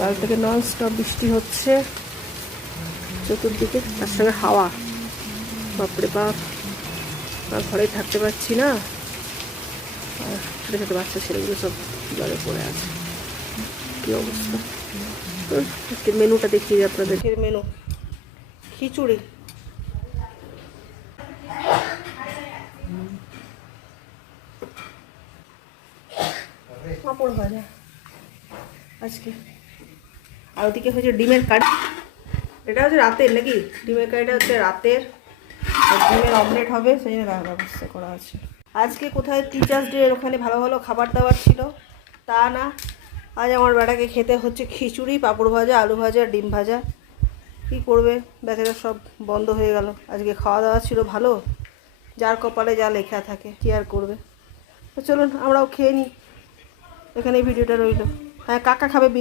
কাল থেকে non stop বৃষ্টি হচ্ছে চতুর্দিকে, তার সঙ্গে হাওয়া। বাপরে বাপ, আর ঘরেই থাকতে পারছি না। আর ছোটো ছোটো বাচ্চা ছেলেগুলো সব জলে পড়ে আছে, কী অবস্থা। তো আজকের মেনুটা দেখিয়ে দিই আপনাদের। মেনু খিচুড়ি, পাঁপড় ভাজা আজকে, আর ওদিকে হচ্ছে ডিমের কারি। এটা হচ্ছে রাতের নাকি? ডিমের কারিটা হচ্ছে রাতের, আর ডিমের অমলেট হবে, সেই জন্য ব্যবস্থা করা আছে। আজকে কোথায় টিচার্স ডে, ওখানে ভালো ভালো খাবার দাবার ছিল, তা না। আজ আমার বেটাকে খেতে হচ্ছে খিচুড়ি, পাঁপড় ভাজা, আলু ভাজা, ডিম ভাজা। কী করবে, বেচারা সব বন্ধ হয়ে গেল। আজকে খাওয়া দাওয়া ছিল ভালো, যার কপালে যা লেখা থাকে কী আর করবে। তো চলুন আমরাও খেয়ে নিই, এখানে ভিডিওটা রইল। হ্যাঁ, কাকা খাবে।